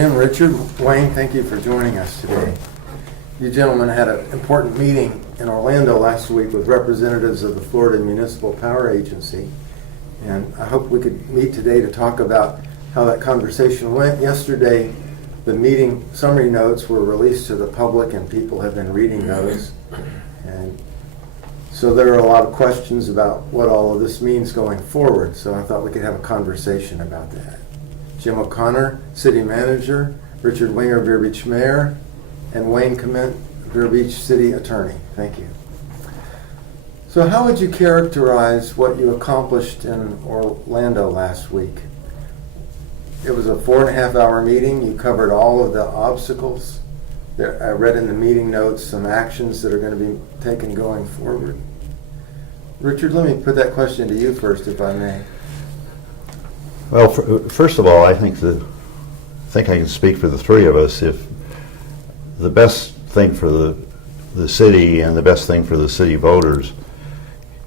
Jim, Richard, Wayne, thank you for joining us today. You gentlemen had an important meeting in Orlando last week with representatives of the Florida Municipal Power Agency, and I hope we could meet today to talk about how that conversation went. Yesterday, the meeting summary notes were released to the public and people have been reading those, and so there are a lot of questions about what all of this means going forward, so I thought we could have a conversation about that. Jim O'Connor, City Manager, Richard Winger, Vero Beach Mayor, and Wayne Coment, Vero Beach City Attorney. Thank you. So how would you characterize what you accomplished in Orlando last week? It was a 4.5-hour meeting. You covered all of the obstacles. I read in the meeting notes some actions that are going to be taken going forward. Richard, let me put that question to you first, if I may. Well, first of all, I think I can speak for the three of us. If the best thing for the city and the best thing for the city voters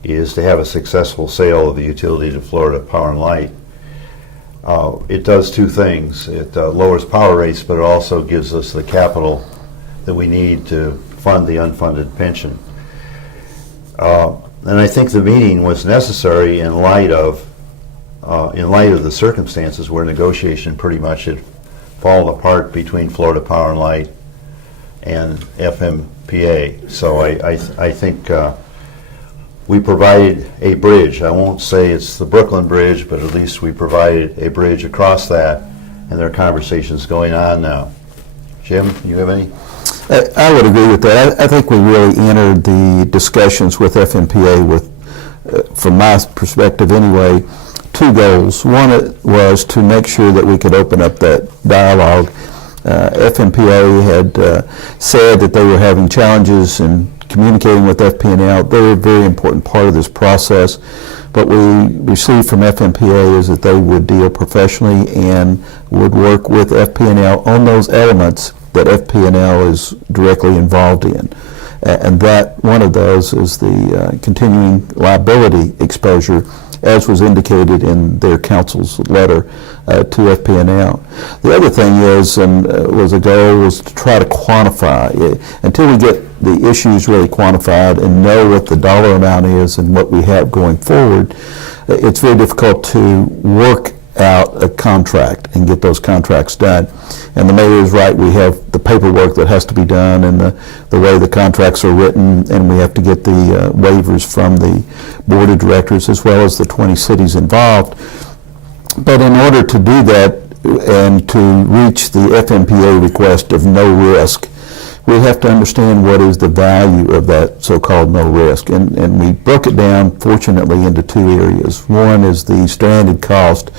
is to have a successful sale of the utility to Florida Power and Light, it does two things. It lowers power rates, but it also gives us the capital that we need to fund the unfunded pension. And I think the meeting was necessary in light of the circumstances where negotiation pretty much had fallen apart between Florida Power and Light and FMPA. So I think we provided a bridge. I won't say it's the Brooklyn Bridge, but at least we provided a bridge across that, and there are conversations going on now. Jim, you have any? I would agree with that. I think we really entered the discussions with FMPA with, from my perspective anyway, two goals. One was to make sure that we could open up that dialogue. FMPA had said that they were having challenges in communicating with FP&L. They're a very important part of this process. What we received from FMPA is that they would deal professionally and would work with FP&L on those elements that FP&L is directly involved in. And that one of those is the continuing liability exposure, as was indicated in their counsel's letter to FP&L. The other thing is, was a goal, was to try to quantify it. Until we get the issues really quantified and know what the dollar amount is and what we have going forward, it's very difficult to work out a contract and get those contracts done. And the mayor is right, we have the paperwork that has to be done and the way the contracts are written, and we have to get the waivers from the board of directors as well as the 20 cities involved. But in order to do that and to reach the FMPA request of no risk, we have to understand what is the value of that so-called no risk. And we broke it down, fortunately, into two areas. One is the stranded cost.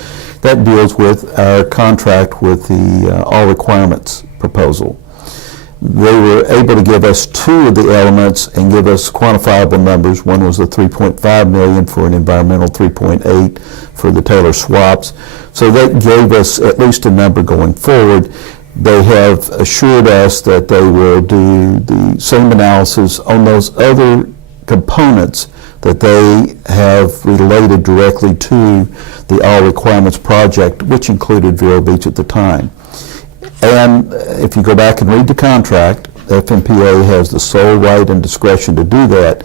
That deals with our contract with the all requirements proposal. They were able to give us two of the elements and give us quantifiable numbers. One was the $3.5 million for an environmental, 3.8 for the Taylor swaps. So that gave us at least a number going forward. They have assured us that they will do the same analysis on those other components that they have related directly to the All Requirements project, which included Vero Beach at the time. And if you go back and read the contract, FMPA has the sole right and discretion to do that.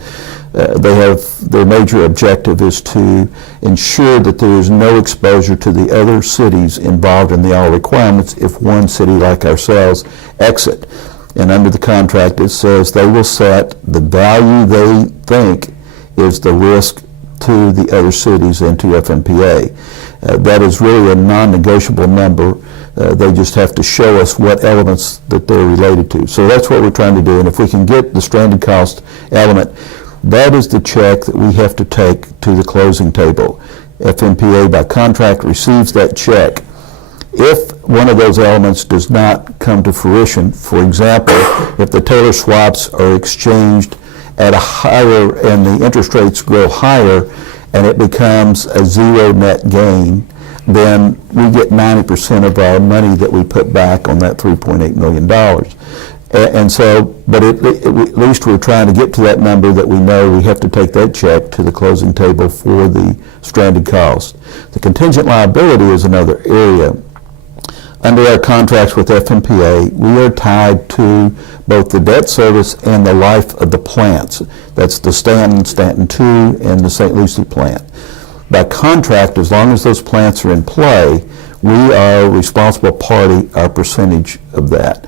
Their major objective is to ensure that there is no exposure to the other cities involved in the all requirements if one city like ourselves exit. And under the contract it says they will set the value they think is the risk to the other cities and to FMPA. That is really a non-negotiable number. They just have to show us what elements that they're related to. So that's what we're trying to do, and if we can get the stranded cost element, that is the check that we have to take to the closing table. FMPA by contract receives that check. If one of those elements does not come to fruition, for example, if the Taylor swaps are exchanged at a higher and the interest rates go higher and it becomes a zero net gain, then we get 90% of our money that we put back on that $3.8 million. And so, but at least we're trying to get to that number that we know we have to take that check to the closing table for the stranded cost. The contingent liability is another area. Under our contracts with FMPA, we are tied to both the debt service and the life of the plants. That's the Stanton, Stanton 2, and the St. Lucie plant. By contract, as long as those plants are in play, we are a responsible party, our percentage of that.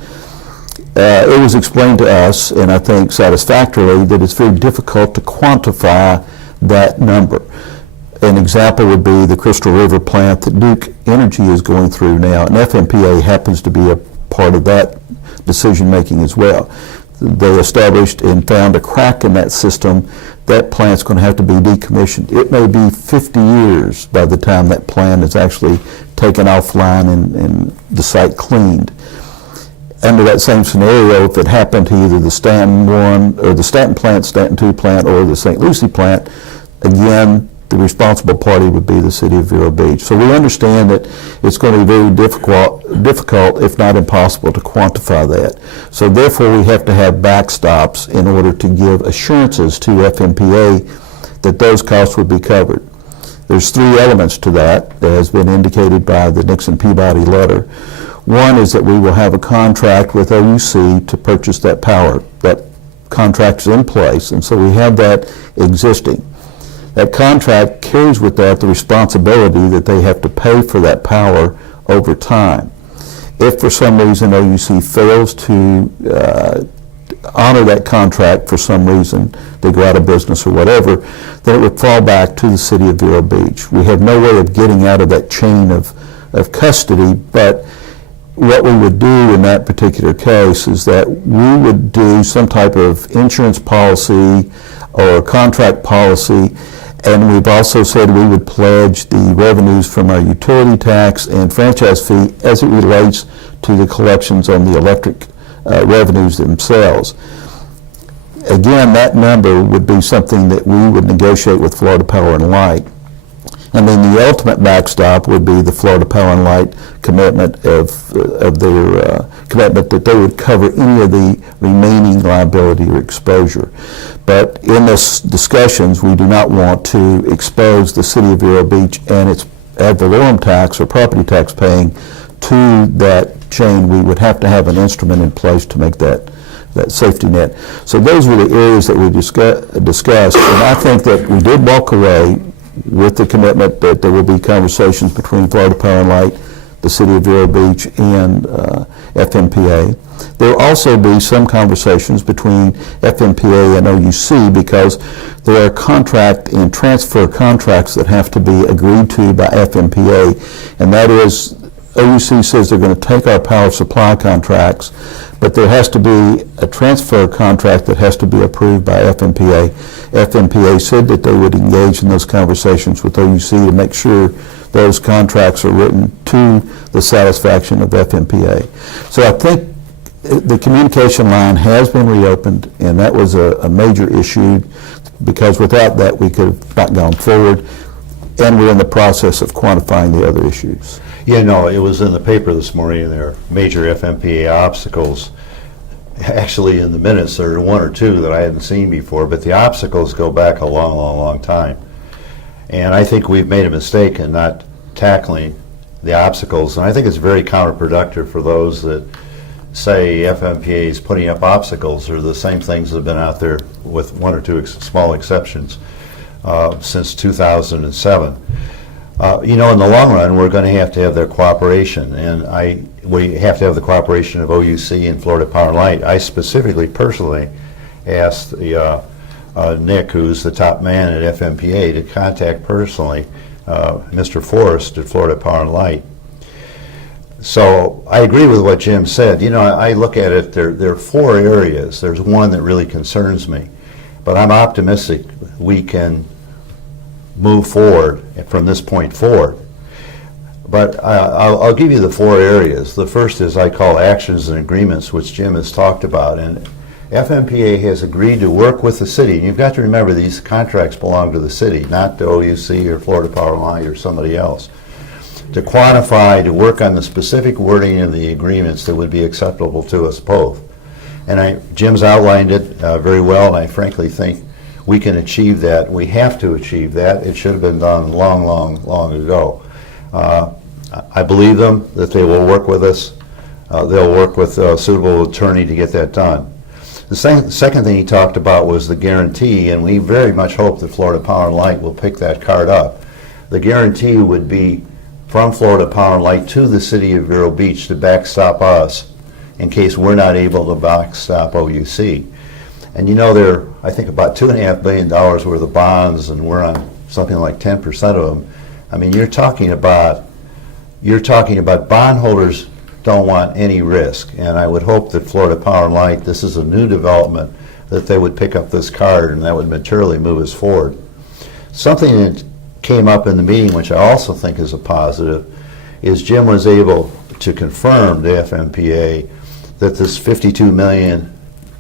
It was explained to us, and I think satisfactorily, that it's very difficult to quantify that number. An example would be the Crystal River plant that Duke Energy is going through now, and FMPA happens to be a part of that decision-making as well. They established and found a crack in that system. That plant's going to have to be decommissioned. It may be 50 years by the time that plant is actually taken offline and the site cleaned. Under that same scenario, if it happened to either the Stanton 1 or the Stanton plant, Stanton 2 plant, or the St. Lucie plant, again, the responsible party would be the city of Vero Beach. So we understand that it's going to be very difficult, if not impossible, to quantify that. So therefore, we have to have backstops in order to give assurances to FMPA that those costs would be covered. There's three elements to that has been indicated by the Nixon Peabody letter. One is that we will have a contract with OUC to purchase that power. That contract is in place, and so we have that existing. That contract carries with that the responsibility that they have to pay for that power over time. If for some reason OUC fails to honor that contract for some reason, they go out of business or whatever, then it would fall back to the city of Vero Beach. We have no way of getting out of that chain of custody, but what we would do in that particular case is that we would do some type of insurance policy or contract policy, and we've also said we would pledge the revenues from our utility tax and franchise fee as it relates to the collections on the electric revenues themselves. Again, that number would be something that we would negotiate with Florida Power and Light. And then the ultimate backstop would be the Florida Power and Light commitment of their commitment that they would cover any of the remaining liability or exposure. But in this discussions, we do not want to expose the city of Vero Beach and its ad valorem tax or property tax paying to that chain. We would have to have an instrument in place to make that safety net. So those were the areas that we discussed, and I think that we did walk away with the commitment that there will be conversations between Florida Power and Light, the City of Vero Beach, and FMPA. There will also be some conversations between FMPA and OUC because there are contract and transfer contracts that have to be agreed to by FMPA, and that is OUC says they're going to take our power supply contracts, but there has to be a transfer contract that has to be approved by FMPA. FMPA said that they would engage in those conversations with OUC to make sure those contracts are written to the satisfaction of FMPA. So I think the communication line has been reopened, and that was a major issue because without that we could have not gone forward, and we're in the process of quantifying the other issues. Yeah, no, it was in the paper this morning, and there are major FMPA obstacles. Actually, in the minutes, there are one or two that I hadn't seen before, but the obstacles go back a long, long, long time. And I think we've made a mistake in not tackling the obstacles, and I think it's very counterproductive for those that say FMPA is putting up obstacles. They're the same things that have been out there with one or two small exceptions since 2007. You know, in the long run, we're going to have their cooperation, and we have to have the cooperation of OUC and Florida Power and Light. I specifically, personally, asked Nick, who's the top man at FMPA, to contact personally Mr. Forrest at Florida Power and Light. So I agree with what Jim said. You know, I look at it, there are four areas. There's one that really concerns me, but I'm optimistic we can move forward from this point forward. But I'll give you the four areas. The first is I call actions and agreements, which Jim has talked about, and FMPA has agreed to work with the city. And you've got to remember these contracts belong to the city, not to OUC or Florida Power and Light or somebody else. To quantify, to work on the specific wording of the agreements that would be acceptable to us both. And Jim's outlined it very well, and I frankly think we can achieve that. We have to achieve that. It should have been done long, long, long ago. I believe them that they will work with us. They'll work with a suitable attorney to get that done. The second thing he talked about was the guarantee, and we very much hope that Florida Power and Light will pick that card up. The guarantee would be from Florida Power and Light to the city of Vero Beach to backstop us in case we're not able to backstop OUC. And you know, there are, I think, about $2.5 billion worth of bonds, and we're on something like 10% of them. I mean, you're talking about bondholders don't want any risk, and I would hope that Florida Power and Light, this is a new development, that they would pick up this card and that would materially move us forward. Something that came up in the meeting, which I also think is a positive, is Jim was able to confirm to FMPA that this $52 million,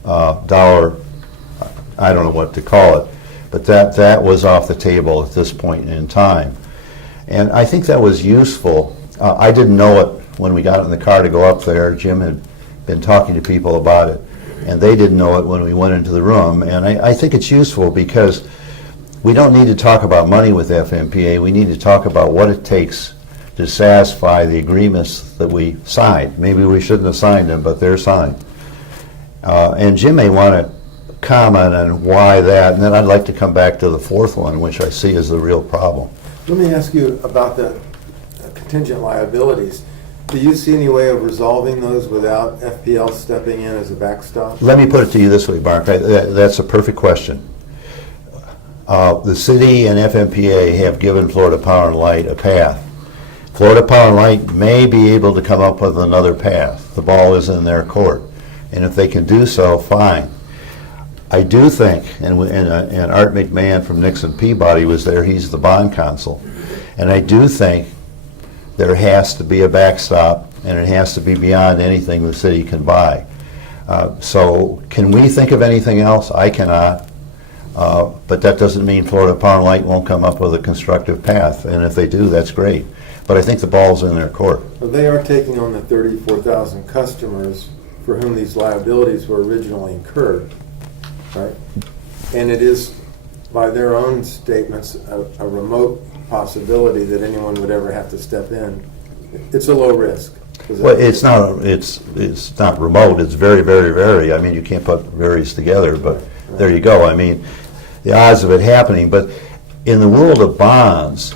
I don't know what to call it, but that was off the table at this point in time. And I think that was useful. I didn't know it when we got in the car to go up there. Jim had been talking to people about it, and they didn't know it when we went into the room. And I think it's useful because we don't need to talk about money with FMPA. We need to talk about what it takes to satisfy the agreements that we signed. Maybe we shouldn't have signed them, but they're signed. And Jim may want to comment on why that, and then I'd like to come back to the fourth one, which I see as the real problem. Let me ask you about the contingent liabilities. Do you see any way of resolving those without FPL stepping in as a backstop? Let me put it to you this way, Mark. That's a perfect question. The city and FMPA have given Florida Power and Light a path. Florida Power and Light may be able to come up with another path. The ball is in their court. And if they can do so, fine. I do think, and Art McMahon from Nixon Peabody was there, he's the bond counsel, and I do think there has to be a backstop, and it has to be beyond anything the city can buy. So can we think of anything else? I cannot, but that doesn't mean Florida Power and Light won't come up with a constructive path, and if they do, that's great. But I think the ball's in their court. Well, they are taking on the 34,000 customers for whom these liabilities were originally incurred, right? And it is, by their own statements, a remote possibility that anyone would ever have to step in. It's a low risk. Well, it's not remote. It's very, very, very. I mean, you can't put varies together, but there you go. I mean, the odds of it happening. But in the world of bonds,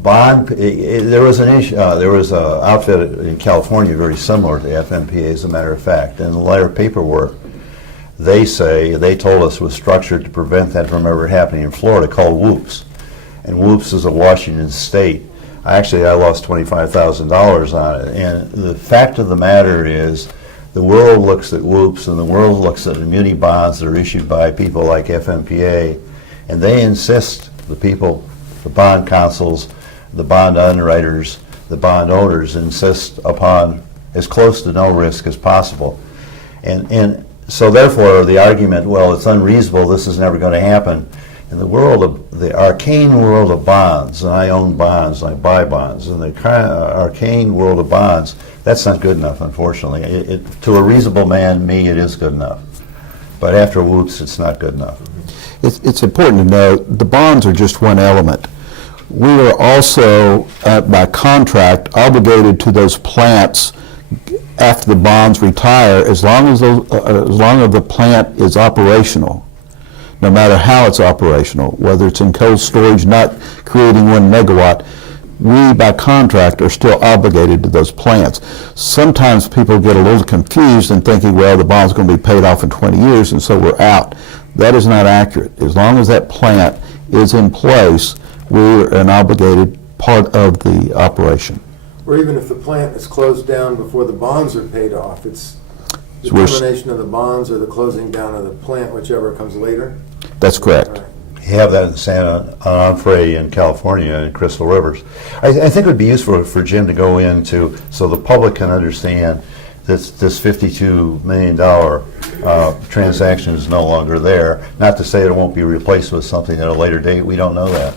there was an issue. There was an outfit in California very similar to FMPA, as a matter of fact. And the letter paperwork, they told us was structured to prevent that from ever happening in Florida, called Whoops. And Whoops is a Washington State. I lost $25,000 on it. And the fact of the matter is, the world looks at Whoops and the world looks at muni bonds that are issued by people like FMPA, and they insist, the people, the bond counsels, the bond underwriters, the bond owners insist upon as close to no risk as possible. And so therefore the argument, well, it's unreasonable, this is never going to happen. In the world of the arcane world of bonds, and I own bonds, I buy bonds, in the arcane world of bonds, that's not good enough, unfortunately. To a reasonable man, me, it is good enough. But after Whoops, it's not good enough. It's important to note the bonds are just one element. We are also, by contract, obligated to those plants after the bonds retire, as long as the plant is operational, no matter how it's operational, whether it's in cold storage, not creating 1 megawatt, we, by contract, are still obligated to those plants. Sometimes people get a little confused in thinking, well, the bond's going to be paid off in 20 years, and so we're out. That is not accurate. As long as that plant is in place, we're an obligated part of the operation. Or even if the plant is closed down before the bonds are paid off, it's the termination of the bonds or the closing down of the plant, whichever comes later? That's correct. Right. You have that in San Onofre in California and Crystal Rivers. I think it would be useful for Jim to go into, so the public can understand this $52 million transaction is no longer there. Not to say it won't be replaced with something at a later date. We don't know that.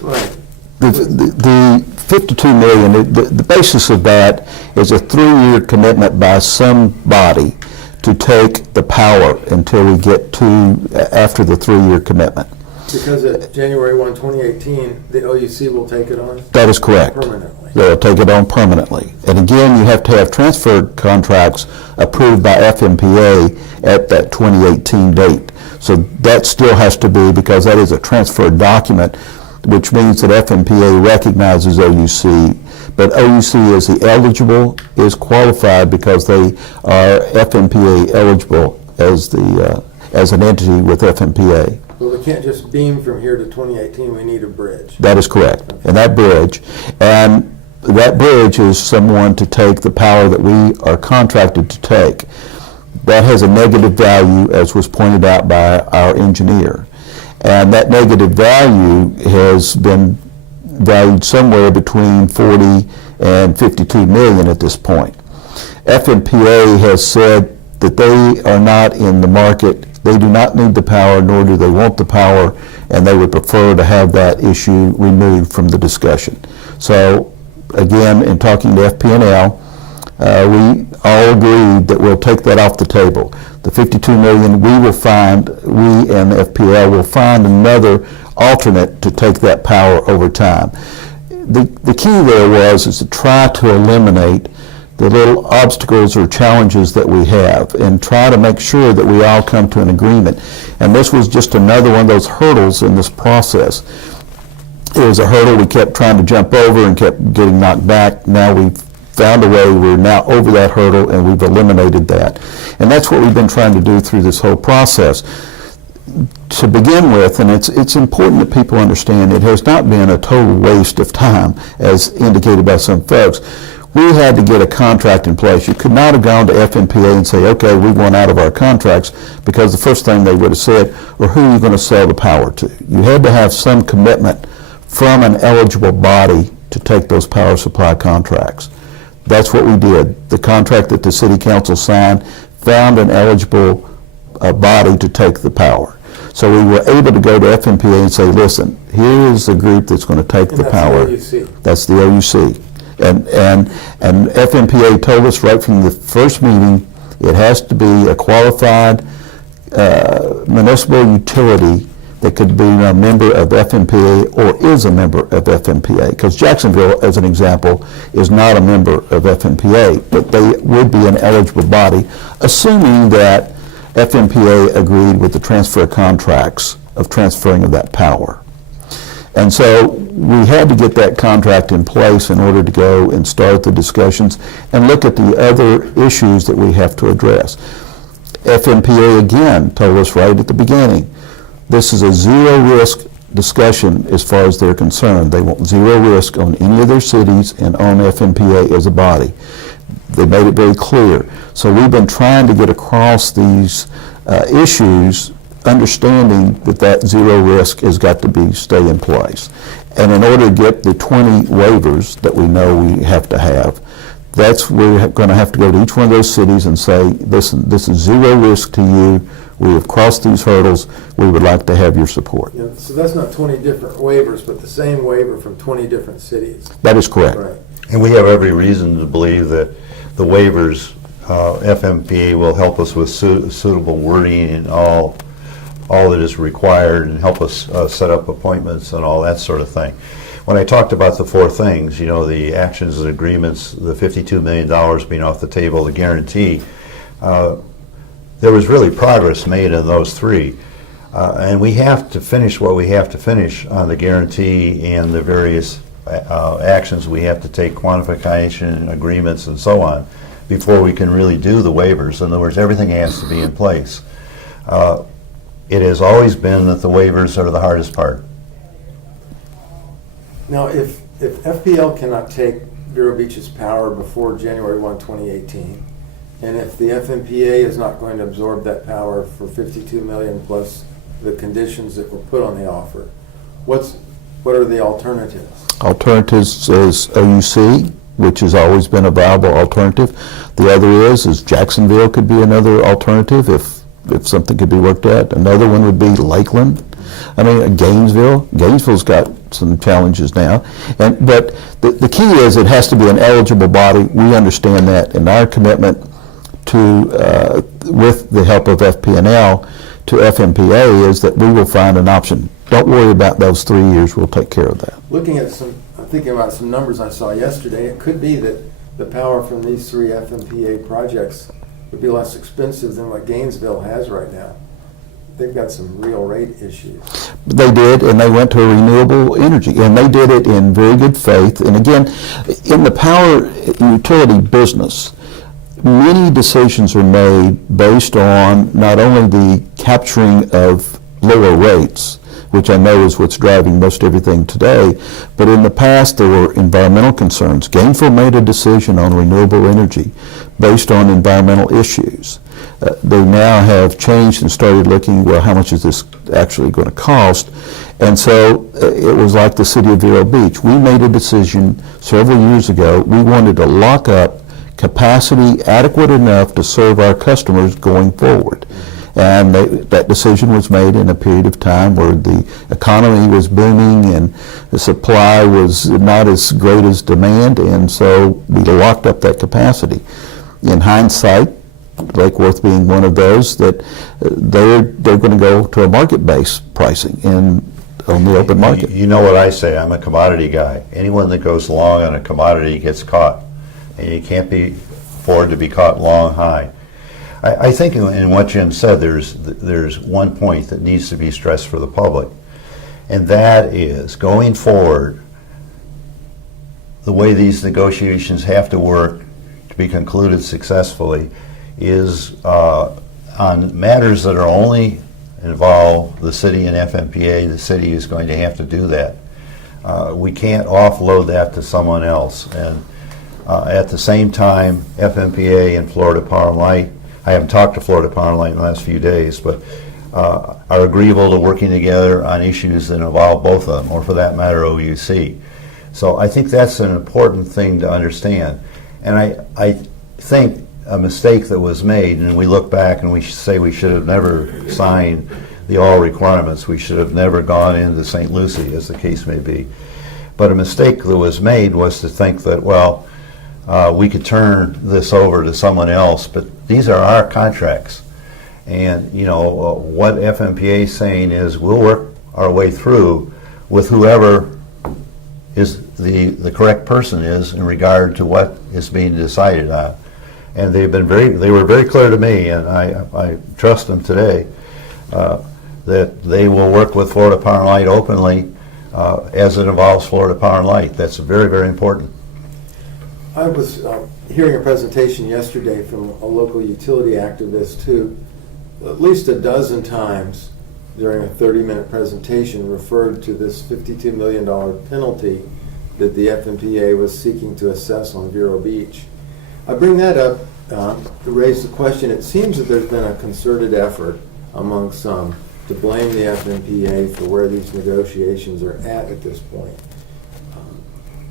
Right. The $52 million, the basis of that is a 3-year commitment by somebody to take the power until we get to after the 3-year commitment. Because at January 1, 2018, the OUC will take it on That is correct. permanently. They'll take it on permanently. And again, you have to have transfer contracts approved by FMPA at that 2018 date. So that still has to be, because that is a transfer document, which means that FMPA recognizes OUC. But OUC is qualified because they are FMPA eligible as an entity with FMPA. But we can't just beam from here to 2018, we need a bridge. That is correct. And that bridge is someone to take the power that we are contracted to take. That has a negative value, as was pointed out by our engineer. And that negative value has been valued somewhere between 40 and 52 million at this point. FMPA has said that they are not in the market. They do not need the power, nor do they want the power, and they would prefer to have that issue removed from the discussion. So again, in talking to FP&L, we all agreed that we'll take that off the table. The 52 million, we and FPL will find another alternate to take that power over time. The key there is to try to eliminate the little obstacles or challenges that we have and try to make sure that we all come to an agreement. And this was just another one of those hurdles in this process. It was a hurdle we kept trying to jump over and kept getting knocked back. Now we've found a way, we're now over that hurdle and we've eliminated that. And that's what we've been trying to do through this whole process. To begin with, and it's important that people understand, it has not been a total waste of time, as indicated by some folks. We had to get a contract in place. You could not have gone to FMPA and say, okay, we want out of our contracts, because the first thing they would have said, or who are you going to sell the power to? You had to have some commitment from an eligible body to take those power supply contracts. That's what we did. The contract that the City Council signed found an eligible body to take the power. So we were able to go to FMPA and say, listen, here is the group that's going to take the power. That's the OUC. That's the OUC. And FMPA told us right from the first meeting, it has to be a qualified municipal utility that could be a member of FMPA or is a member of FMPA. Because Jacksonville, as an example, is not a member of FMPA, but they would be an eligible body, assuming that FMPA agreed with the transfer contracts of transferring of that power. And so we had to get that contract in place in order to go and start the discussions and look at the other issues that we have to address. FMPA again told us right at the beginning, this is a zero risk discussion as far as they're concerned. They want zero risk on any of their cities and on FMPA as a body. They made it very clear. So we've been trying to get across these issues, understanding that zero risk has got to stay in place. And in order to get the 20 waivers that we know we have to have, we're going to have to go to each one of those cities and say, listen, this is zero risk to you. We have crossed these hurdles. We would like to have your support. Yeah, so that's not 20 different waivers, but the same waiver from 20 different cities. That is correct. Right. And we have every reason to believe that the waivers, FMPA will help us with suitable wording and all that is required and help us set up appointments and all that sort of thing. When I talked about the four things, the actions and agreements, the $52 million being off the table, the guarantee, there was really progress made in those three. And we have to finish what we have to finish on the guarantee and the various actions we have to take, quantification, agreements, and so on, before we can really do the waivers. In other words, everything has to be in place. It has always been that the waivers are the hardest part. Now, if FPL cannot take Vero Beach's power before January 1, 2018, and if the FMPA is not going to absorb that power for $52 million plus the conditions that were put on the offer, what are the alternatives? Alternatives is OUC, which has always been a viable alternative. The other is Jacksonville could be another alternative if something could be worked at. Another one would be Lakeland. I mean, Gainesville. Gainesville's got some challenges now. But the key is it has to be an eligible body. We understand that, and our commitment to, with the help of FP&L, to FMPA is that we will find an option don't worry about those 3 years, we'll take care of that. I'm thinking about some numbers I saw yesterday. It could be that the power from these 3 FMPA projects would be less expensive than what Gainesville has right now. They've got some real rate issues. They did, and they went to a renewable energy, and they did it in very good faith. And again, in the power utility business, many decisions are made based on not only the capturing of lower rates, which I know is what's driving most everything today, but in the past there were environmental concerns. Gainesville made a decision on renewable energy based on environmental issues. They now have changed and started looking, well, how much is this actually going to cost? And so it was like the city of Vero Beach. We made a decision several years ago. We wanted to lock up capacity adequate enough to serve our customers going forward. And that decision was made in a period of time where the economy was booming and the supply was not as great as demand, and so we locked up that capacity. In hindsight, Lake Worth being one of those, that they're going to go to a market-based pricing on the open market. You know what I say, I'm a commodity guy. Anyone that goes long on a commodity gets caught, and you can't afford to be caught long high. I think in what Jim said, there's one point that needs to be stressed for the public, and that is, going forward, the way these negotiations have to work to be concluded successfully is on matters that are only involve the city and FMPA. The city is going to have to do that. We can't offload that to someone else. And at the same time, FMPA and Florida Power and Light, I haven't talked to Florida Power and Light in the last few days, but are agreeable to working together on issues that involve both of them, or for that matter, OUC. So I think that's an important thing to understand. And I think a mistake that was made, and we look back and we say we should have never signed the all requirements, we should have never gone into St. Lucie, as the case may be. But a mistake that was made was to think that, well, we could turn this over to someone else, but these are our contracts. And what FMPA is saying is we'll work our way through with whoever is the correct person is in regard to what is being decided on. And they were very clear to me, and I trust them today, that they will work with Florida Power and Light openly as it involves Florida Power and Light. That's very, very important. I was hearing a presentation yesterday from a local utility activist who at least a dozen times during a 30-minute presentation referred to this $52 million penalty that the FMPA was seeking to assess on Vero Beach. I bring that up to raise the question. It seems that there's been a concerted effort among some to blame the FMPA for where these negotiations are at this point.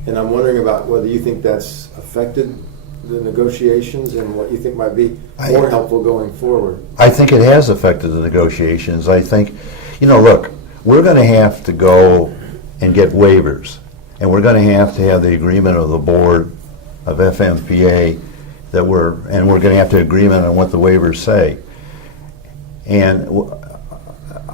And I'm wondering about whether you think that's affected the negotiations and what you think might be more helpful going forward. I think it has affected the negotiations. I think, look, we're going to have to go and get waivers, and we're going to have the agreement of the board of FMPA and we're going to have to agreement on what the waivers say. And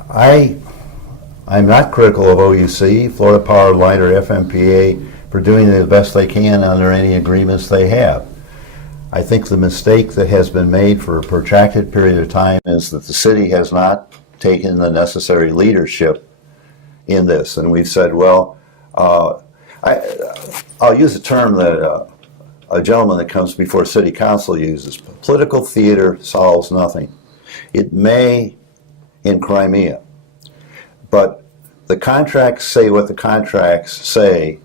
I'm not critical of OUC, Florida Power and Light, or FMPA for doing the best they can under any agreements they have. I think the mistake that has been made for a protracted period of time is that the city has not taken the necessary leadership in this. And we've said, well, I'll use a term that a gentleman that comes before city council uses. Political theater solves nothing. It may in Crimea, but the contracts say what the contracts say,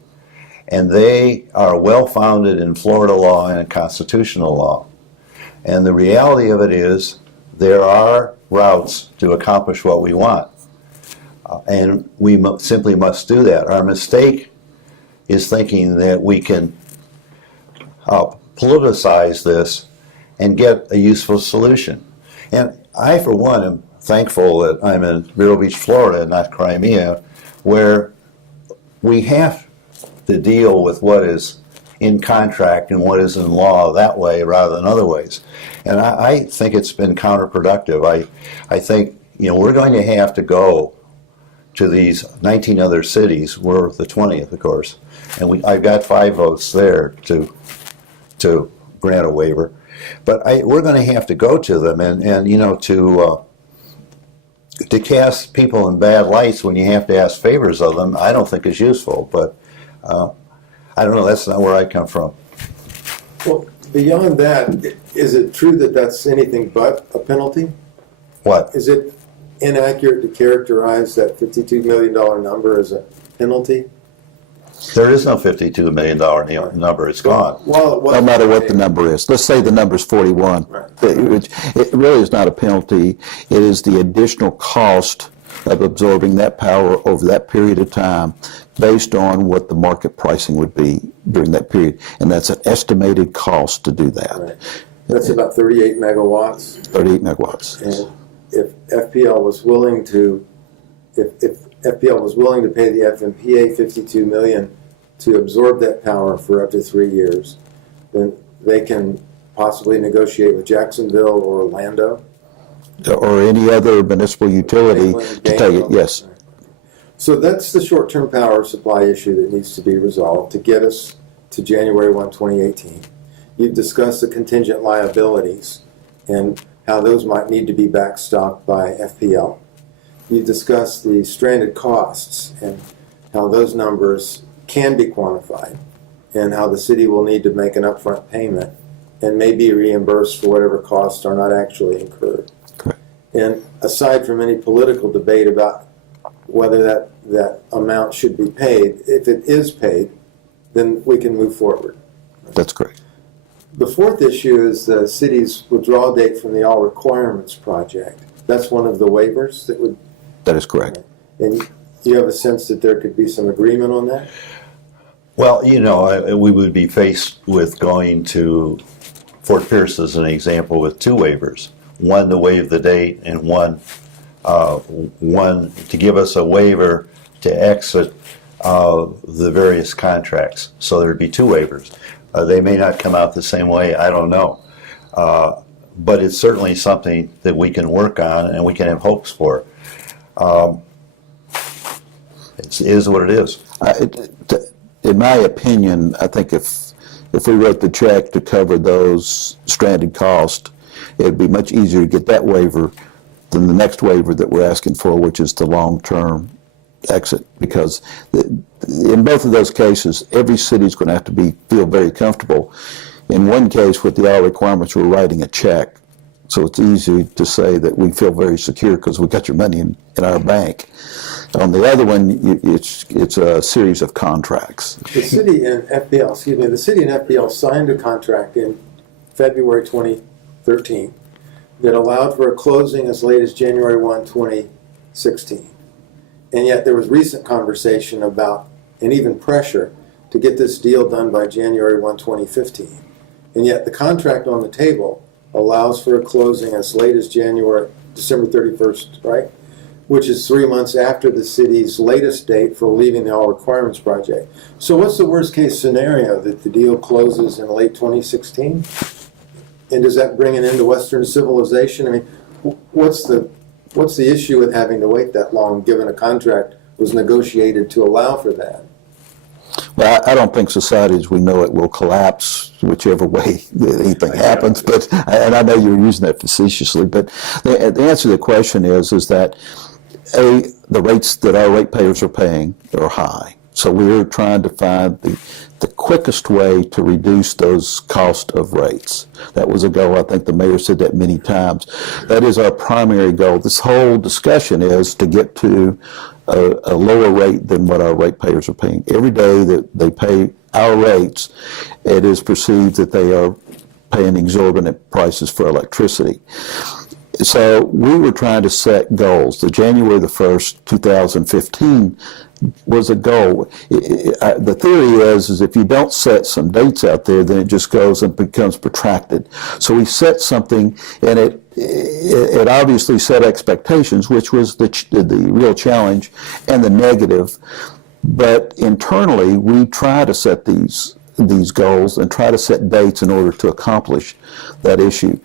and they are well-founded in Florida law and in constitutional law. And the reality of it is there are routes to accomplish what we want. And we simply must do that. Our mistake is thinking that we can politicize this and get a useful solution. And I, for one, am thankful that I'm in Vero Beach, Florida, not Crimea, where we have to deal with what is in contract and what is in law that way rather than other ways. And I think it's been counterproductive. I think we're going to have to go to these 19 other cities. We're the 20th, of course, and I got 5 votes there to grant a waiver. But we're going to have to go to them, and you know, to cast people in bad lights when you have to ask favors of them, I don't think is useful. But I don't know. That's not where I come from. Well, beyond that, is it true that that's anything but a penalty? What? Is it inaccurate to characterize that $52 million number as a penalty? There is no $52 million number. It's gone. Well, No matter what the number is. Let's say the number's 41. Right. It really is not a penalty. It is the additional cost of absorbing that power over that period of time based on what the market pricing would be during that period. And that's an estimated cost to do that. Right. That's about 38 megawatts. 38 megawatts. And if FPL was willing to, if FPL was willing to pay the FMPA $52 million to absorb that power for up to 3 years, then they can possibly negotiate with Jacksonville or Orlando. Or any other municipal utility to take it, yes. So that's the short-term power supply issue that needs to be resolved to get us to January 1, 2018. You've discussed the contingent liabilities and how those might need to be backstopped by FPL. You've discussed the stranded costs and how those numbers can be quantified and how the city will need to make an upfront payment and may be reimbursed for whatever costs are not actually incurred. Correct. And aside from any political debate about whether that amount should be paid, if it is paid, then we can move forward. That's correct. The fourth issue is the city's withdrawal date from the All Requirements project. That's one of the waivers that would... That is correct. And you have a sense that there could be some agreement on that? Well, you know, we would be faced with going to Fort Pierce as an example with 2 waivers. One to waive the date and one to give us a waiver to exit the various contracts. So there'd be 2 waivers. They may not come out the same way, I don't know. But it's certainly something that we can work on and we can have hopes for. It is what it is. In my opinion, I think if we wrote the check to cover those stranded costs, it'd be much easier to get that waiver than the next waiver that we're asking for, which is the long-term exit. Because in both of those cases, every city's going to have to feel very comfortable. In one case, with the all requirements, we're writing a check. So it's easy to say that we feel very secure because we got your money in our bank. On the other one, it's a series of contracts. The city and FPL signed a contract in February 2013 that allowed for a closing as late as January 1, 2016. And yet there was recent conversation about, and even pressure, to get this deal done by January 1, 2015. And yet the contract on the table allows for a closing as late as December 31st, right? Which is 3 months after the city's latest date for leaving the All Requirements project. So what's the worst case scenario, that the deal closes in late 2016? And does that bring an end to Western civilization? I mean, what's the issue with having to wait that long, given a contract was negotiated to allow for that? Well, I don't think society as we know it will collapse whichever way anything happens. But and I know you're using that facetiously. But the answer to the question is that the rates that our ratepayers are paying are high. So we're trying to find the quickest way to reduce those cost of rates. That was a goal. I think the mayor said that many times. That is our primary goal. This whole discussion is to get to a lower rate than what our ratepayers are paying. Every day that they pay our rates, it is perceived that they are paying exorbitant prices for electricity. So we were trying to set goals. The January the 1st, 2015 was a goal. The theory is if you don't set some dates out there, then it just goes and becomes protracted. So we set something, and it obviously set expectations, which was the real challenge and the negative. But internally, we try to set these these goals and try to set dates in order to accomplish that issue.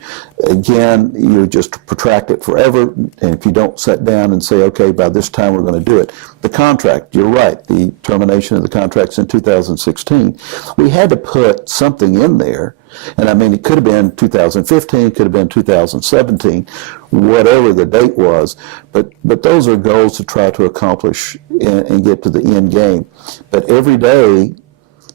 Again, you just protract it forever, and if you don't sit down and say, okay, by this time we're going to do it. The contract, you're right, the termination of the contract's in 2016. We had to put something in there, and I mean, it could have been 2015, it could have been 2017, whatever the date was, but those are goals to try to accomplish and get to the end game. But every day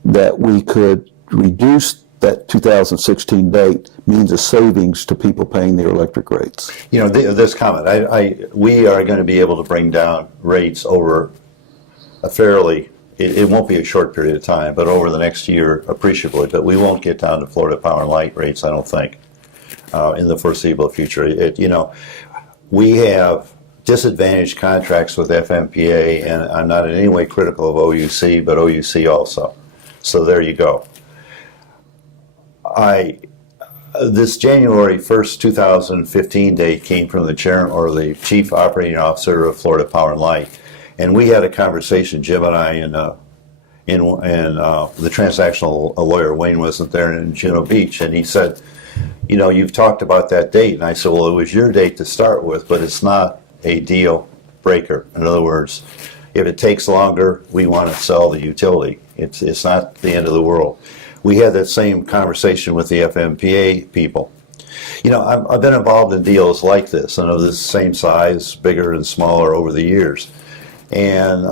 that we could reduce that 2016 date means a savings to people paying their electric rates. You know, this comment, we are going to be able to bring down rates over a fairly, it won't be a short period of time, but over the next year appreciably, but we won't get down to Florida Power and Light rates, I don't think, in the foreseeable future. You know, we have disadvantaged contracts with FMPA, and I'm not in any way critical of OUC, but OUC also. So there you go. This January 1st, 2015 date came from the chairman or the chief operating officer of Florida Power and Light, and we had a conversation, Jim and I, in the transactional lawyer Wayne wasn't there in Juno Beach, and he said, you know, you've talked about that date, and I said, well, it was your date to start with, but it's not a deal breaker. In other words, if it takes longer, we want to sell the utility. It's not the end of the world. We had that same conversation with the FMPA people. You know, I've been involved in deals like this, and of this same size, bigger and smaller over the years. And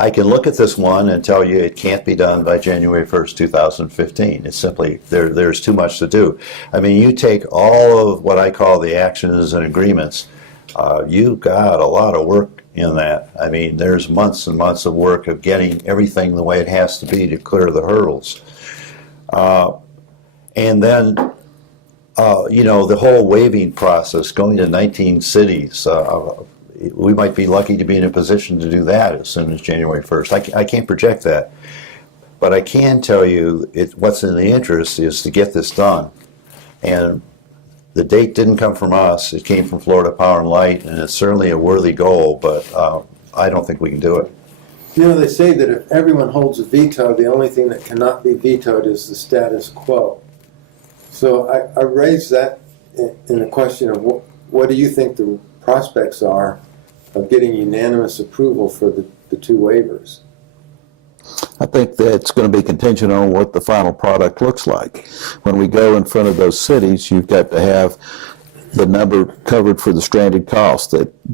I can look at this one and tell you it can't be done by January 1st, 2015. It's simply, there's too much to do. I mean, you take all of what I call the actions and agreements, you've got a lot of work in that. I mean, there's months and months of work of getting everything the way it has to be to clear the hurdles. And then, you know, the whole waiving process, going to 19 cities, we might be lucky to be in a position to do that as soon as January 1st. I can't project that. But I can tell you what's in the interest is to get this done. And the date didn't come from us. It came from Florida Power and Light, and it's certainly a worthy goal, but I don't think we can do it. You know, they say that if everyone holds a veto, the only thing that cannot be vetoed is the status quo. So I raise that in the question of what do you think the prospects are of getting unanimous approval for the two waivers? I think that's going to be contingent on what the final product looks like. When we go in front of those cities, you've got to have the number covered for the stranded costs, that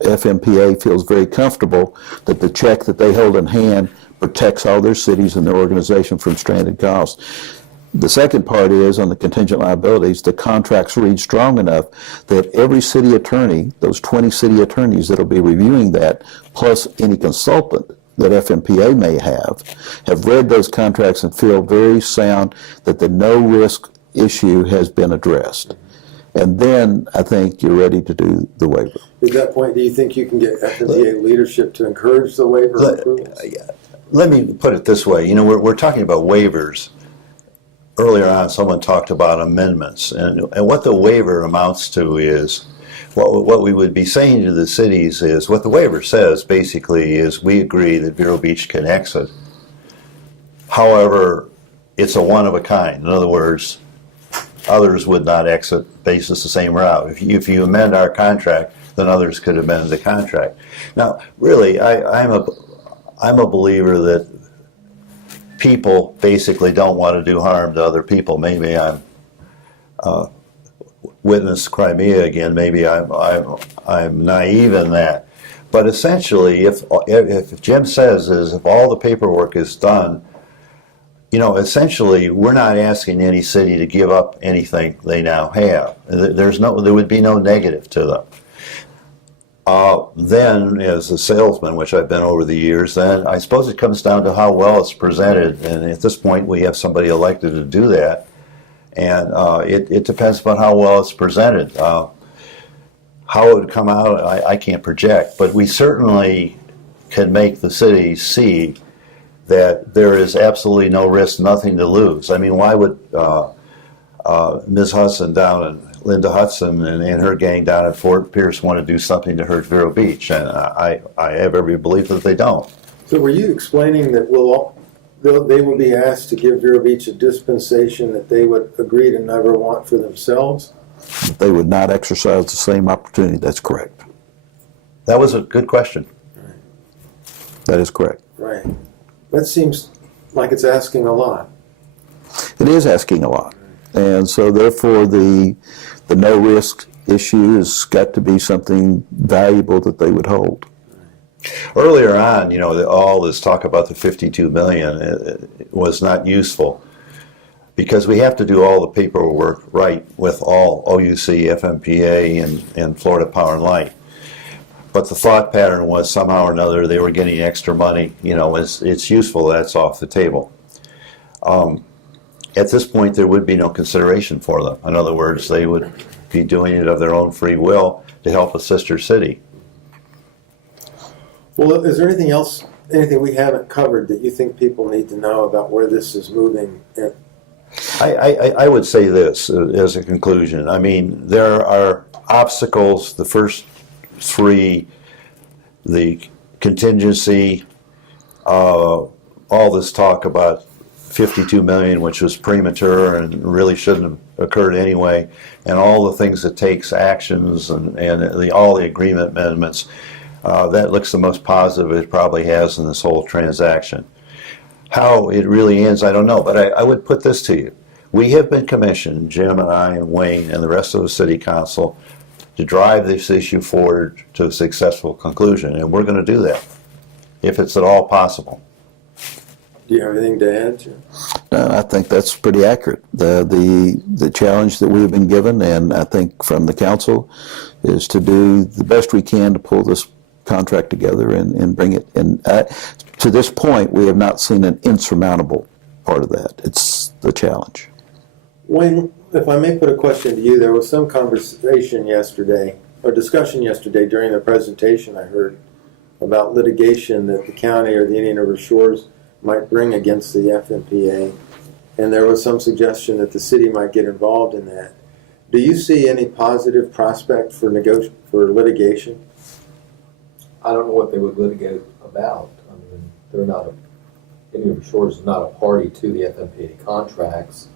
FMPA feels very comfortable that the check that they hold in hand protects all their cities and their organization from stranded costs. The second part is, on the contingent liabilities, the contracts read strong enough that every city attorney, those 20 city attorneys that will be reviewing that, plus any consultant that FMPA may have read those contracts and feel very sound that the no-risk issue has been addressed. And then I think you're ready to do the waiver. At that point, do you think you can get FMPA leadership to encourage the waiver approvals? Let me put it this way. You know, we're talking about waivers. Earlier on, someone talked about amendments, and what the waiver amounts to is, what we would be saying to the cities is, what the waiver says basically is, we agree that Vero Beach can exit. However, it's a one of a kind. In other words, others would not exit basis the same route. If you amend our contract, then others could amend the contract. Now, really, I'm a believer that people basically don't want to do harm to other people. Maybe I'm witness Crimea again. Maybe I'm naive in that. But essentially, if Jim says if all the paperwork is done, you know, essentially we're not asking any city to give up anything they now have. There would be no negative to them. Then, as a salesman, which I've been over the years, then I suppose it comes down to how well it's presented. And at this point, we have somebody elected to do that. And it depends upon how well it's presented. How it would come out, I can't project. But we certainly can make the city see that there is absolutely no risk, nothing to lose. I mean, why would Ms. Hudson down in Linda Hudson and her gang down at Fort Pierce want to do something to hurt Vero Beach? And I have every belief that they don't. So were you explaining that we'll they will be asked to give Vero Beach a dispensation that they would agree to never want for themselves? They would not exercise the same opportunity. That's correct. That was a good question. That is correct. Right. That seems like it's asking a lot. It is asking a lot. And so therefore the no risk issue has got to be something valuable that they would hold. Earlier on, all this talk about the 52 million it was not useful because we have to do all the paperwork right with all OUC, FMPA, and Florida Power and Light. But the thought pattern was somehow or another they were getting extra money. It's useful, that's off the table. At this point, there would be no consideration for them. In other words, they would be doing it of their own free will to help a sister city. Well, is there anything we haven't covered that you think people need to know about where this is moving? I would say this as a conclusion. I mean, there are obstacles. The first three, the contingency, all this talk about 52 million, which was premature and really shouldn't have occurred anyway, and all the things it takes, actions and all the agreement amendments, that looks the most positive it probably has in this whole transaction. How it really ends, I don't know, but I would put this to you. We have been commissioned, Jim and I and Wayne and the rest of the city council, to drive this issue forward to a successful conclusion, and we're going to do that, if it's at all possible. Do you have anything to add, Jim? No, I think that's pretty accurate. The challenge that we have been given, and I think from the council, is to do the best we can to pull this contract together and bring it in. To this point, we have not seen an insurmountable part of that. It's the challenge. Wayne, if I may put a question to you, there was some conversation yesterday, or discussion yesterday during the presentation I heard about litigation that the county or the Indian River Shores might bring against the FMPA, and there was some suggestion that the city might get involved in that. Do you see any positive prospect for litigation? I don't know what they would litigate about. I mean, they're not Indian River Shores is not a party to the FMPA contracts,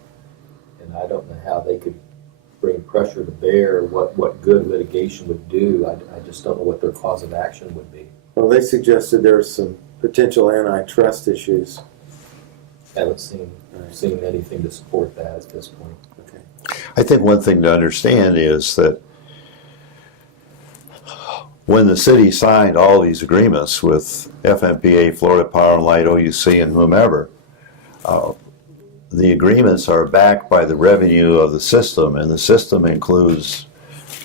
and I don't know how they could bring pressure to bear what good litigation would do. I just don't know what their cause of action would be. Well, they suggested there's some potential antitrust issues. Haven't seen anything to support that at this point. Okay. I think one thing to understand is that when the city signed all these agreements with FMPA, Florida Power and Light, OUC, and whomever, the agreements are backed by the revenue of the system, and the system includes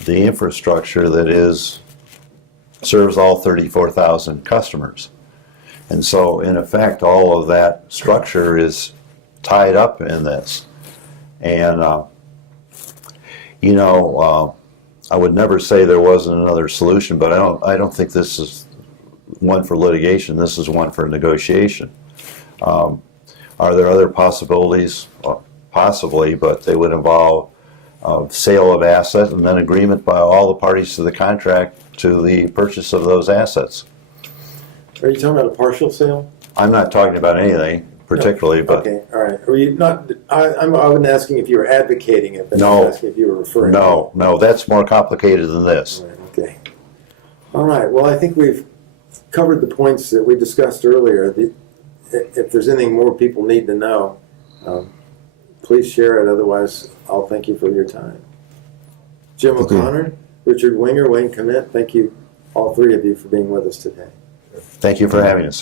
the infrastructure that serves all 34,000 customers. And so, in effect, all of that structure is tied up in this. And, I would never say there wasn't another solution, but I don't think this is one for litigation. This is one for negotiation. Are there other possibilities? Possibly, but they would involve sale of assets and then agreement by all the parties to the contract to the purchase of those assets. Are you talking about a partial sale? I'm not talking about anything particularly, but Okay, all right. Are you not? I wasn't asking if you were advocating it, but I was asking if you were referring. no, that's more complicated than this. Right, okay. All right. Well, I think we've covered the points that we discussed earlier. If there's anything more people need to know, please share it. Otherwise, I'll thank you for your time. Jim O'Connor, Richard Winger, Wayne Coment, thank you, all three of you, for being with us today. Thank you for having us.